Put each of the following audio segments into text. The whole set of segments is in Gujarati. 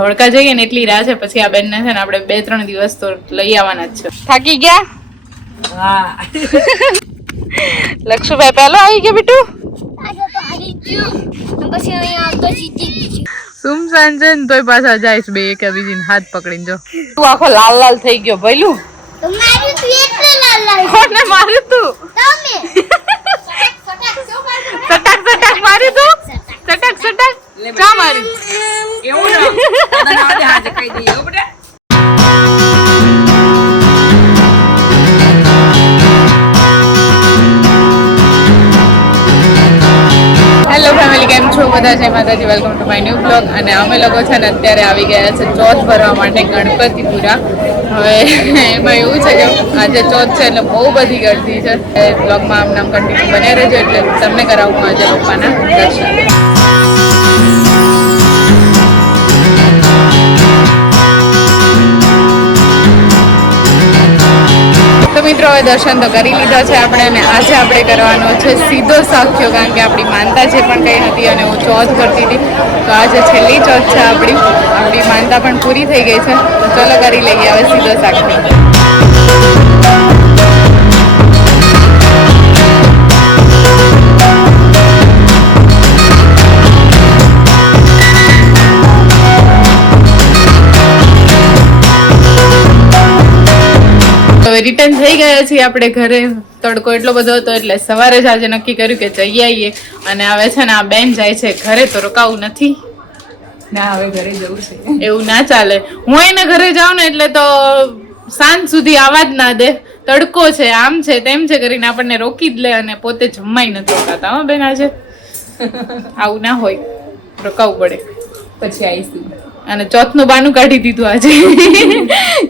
ધોળકા જઈએ ને એટલી રાહ છે, પછી આ બેન ને છે ને આપણે 2-3 દિવસ તો લઈ આવવાના જ છે. થાકી ગયા? હા. લક્ષુભાઈ પહેલો આવી ગયો બીટુ? સુમસાન છે ને તોય પાછા જાય બે કે બીજીને હાથ પકડીને જો. તું આખો લાલ લાલ થઈ ગયો ભઈલું. કોને માર્યું તું? સટક સટક માર્યું તું? સટક સટક કા માર્યું? એવું ના દાદા હાજે કહી દઈએ હો બેટા. હેલો ફેમિલી, કેમ છો બધા? જય માતાજી, welcome to my new blog. અને અમે લોકો છે ને અત્યારે આવી ગયા છે ચોથ ભરવા માટે ગણપતિપુરા. હવે એમાં એવું છે કે આજે ચોથ છે એટલે બહુ બધી ગરદી છે. બ્લોગમાં આમ નામ કન્ટિન્યુ બને રહેજો એટલે તમને કરાવું આજે પપ્પાના દર્શન. તો મિત્રો હવે દર્શન તો કરી લીધા છે આપણે, અને આજે આપણે કરવાનો છે સીધો સાખ્યો, કારણ કે આપણી માનતા જે પણ કંઈ હતી અને હું ચોથ કરતી હતી, તો આજે છેલ્લી ચોથ છે આપણી માનતા પણ પૂરી થઈ ગઈ છે. તો ચલો કરી લઈએ હવે સીધો સાખ્યો. રિટર્ન થઈ ગયા છીએ આપણે ઘરે. તડકો એટલો બધો હતો એટલે સવારે જ આજે નક્કી કર્યું કે જઈ આવીએ. અને હવે છે ને આ બેન જાય છે ઘરે, તો રોકાવું નથી. ના હવે ઘરે જવું છે. એવું ના ચાલે. હું એને ઘરે જાઉં ને એટલે તો સાંજ સુધી આવા જ ના દે. તડકો છે, આમ છે, તેમ છે કરીને આપણને રોકી જ લે અને પોતે જમાઈ નથી રોકાતા. હા બેન, આજે આવું ના હોય, રોકાવું પડે. પછી આવીશું. અને ચોથનું બાનું કાઢી દીધું આજે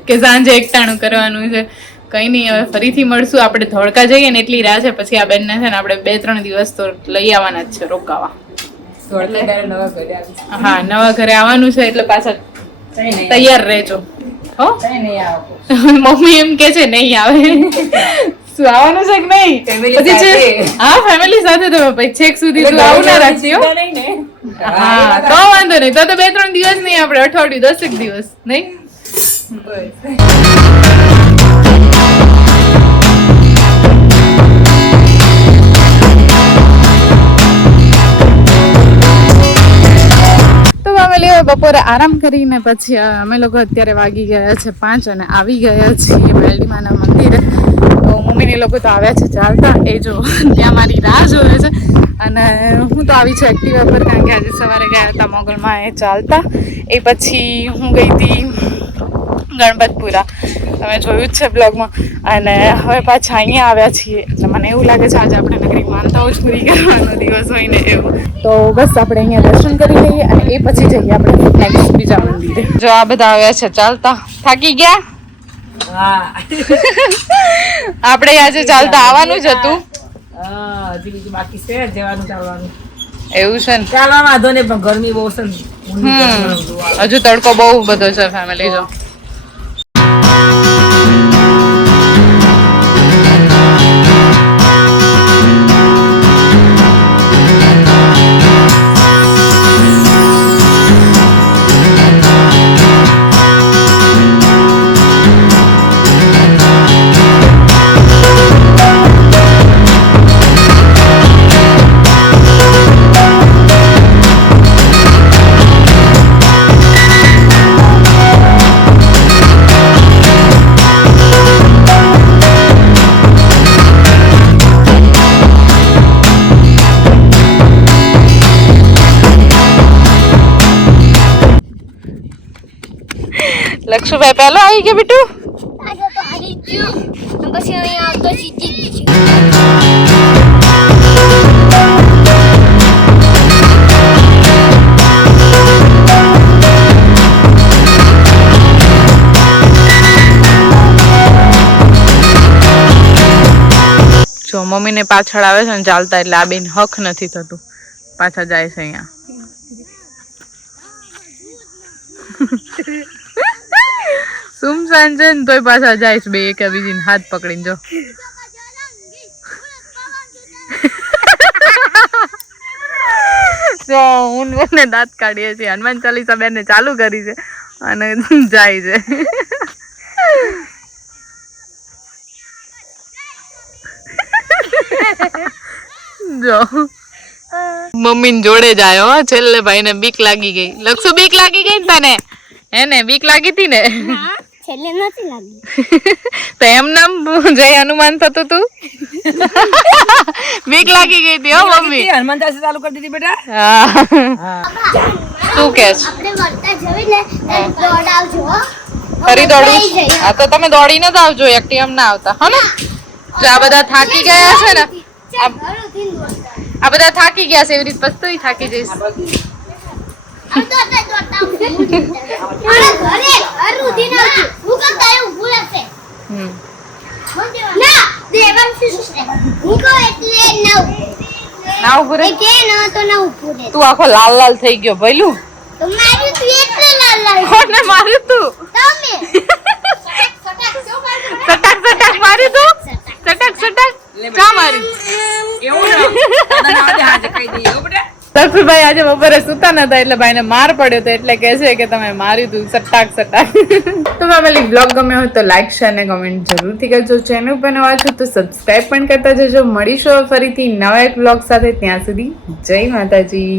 કે સાંજે એકટાણું કરવાનું છે. કઈ નહીં, હવે ફરીથી મળશું. આપણે ધોળકા જઈએ ને એટલી રાહ છે, પછી આ બેનને છે ને આપણે 2-3 દિવસ તો લઈ આવવાના જ છે, રોકાવા. નવા ઘરે હા, નવા ઘરે આવવાનું છે એટલે પાછા તૈયાર રહેજો. હો, મમ્મી એમ કે છે નહીં આવે. શું આવવાનું છે કે નહીં? પછી છે હા, ફેમિલી સાથે તમે પછી છેક સુધી તું આવું ના રાખજો. હા, તો વાંધો નહીં. તો 2-3 દિવસ નહીં, આપણે અઠવાડિયું 10 દિવસ નહીં. બપોરે આરામ કરીને પછી અમે લોકો અત્યારે વાગી ગયા છે 5 અને આવી ગયા છીએ મેલડીમાના મંદિરે. તો મમ્મીને લોકો તો આવ્યા છે ચાલતા, એ જો ત્યાં મારી રાહ જોવે છે. અને હું તો આવી છું એક્ટિવા પર, કારણ કે આજે સવારે ગયા હતા મોગલમાં એ ચાલતા. એ પછી હું ગઈ હતી ગણપતપુરા, તમે જોયું જ છે બ્લોગમાં. અને હવે પાછા અહીંયા આવ્યા છીએ એટલે મને એવું લાગે છે આજે આપણે નગરી માનતાઓ જ પૂરી કરવાનો દિવસ હોય ને એવું. તો બસ આપણે અહીંયા દર્શન કરી લઈએ અને એ પછી જઈએ આપણે નેક્સ્ટ બીજા મંદિરે. જો આ બધા આવ્યા છે ચાલતા. થાકી ગયા? હા. આપણે આજે ચાલતા આવવાનું જ હતું. હા, હજી બીજું બાકી છે જવાનું ચાલવાનું. એવું છે ને? ચાલવા વાંધો નહીં, પણ ગરમી બહુ છે ને. હજુ તડકો બહુ બધો છે ફેમિલી. જો લક્ષુભાઈ પહેલો આવી ગયો બીટુ? જો મમ્મીને પાછળ આવે છે ને ચાલતા, એટલે આ બેન હક નથી થતું, પાછા જાય છે અહીંયા. સુમસાન છે ને તોય પાછા જાય છે બે કે બીજીને હાથ પકડીને જો. તો હું ને દાંત કાઢીએ છીએ. હનુમાન ચાલીસા બેન ચાલુ કરી છે અને જાય છે. જો મમ્મી જોડે જાય હો છેલ્લે ભાઈ ને બીક લાગી ગઈ. લક્ષુ બીક લાગી ગઈ તને? એને બીક લાગી હતી ને? છેલ્લે નથી લાગી. તો એમ નામ જય હનુમાન થતું તું? બીક લાગી ગઈ હતી હો મમ્મી. હનુમાન ચાલીસા ચાલુ કરી દીધી બેટા. હા શું કે છે? આપણે વળતા જવી ને દોડાવજો હો. ફરી દોડું? હા તો તમે દોડીને જ આવજો, એકટી એમ ના આવતા હો ને. જો આ બધા થાકી ગયા છે ને, આ બધા થાકી ગયા છે, એવી રીતે પછી થાકી જઈશ. ના ઉભું રહે. તું આખો લાલ લાલ થઈ ગયો ભઈલું. કોને માર્યું તું? સટાક સટાક માર્યું તું? સટાક સટાક કા માર્યું? એવું ના. દાદાને આજે હાજે કહી દઈએ હો બેટા. સફીભાઈ આજે બપોરે સુતા નતા એટલે ભાઈને માર પડ્યો તો એટલે કહે છે કે તમે માર્યું તું સટાક સટાક. તો ફેમિલી બ્લોગ ગમ્યો હોય તો લાઈક શેર અને કમેન્ટ જરૂરથી કરજો. ચેનલ પર નવા છો તો સબસ્ક્રાઇબ પણ કરતા જજો. મળીશું ફરીથી નવા એક બ્લોગ સાથે. ત્યાં સુધી જય માતાજી.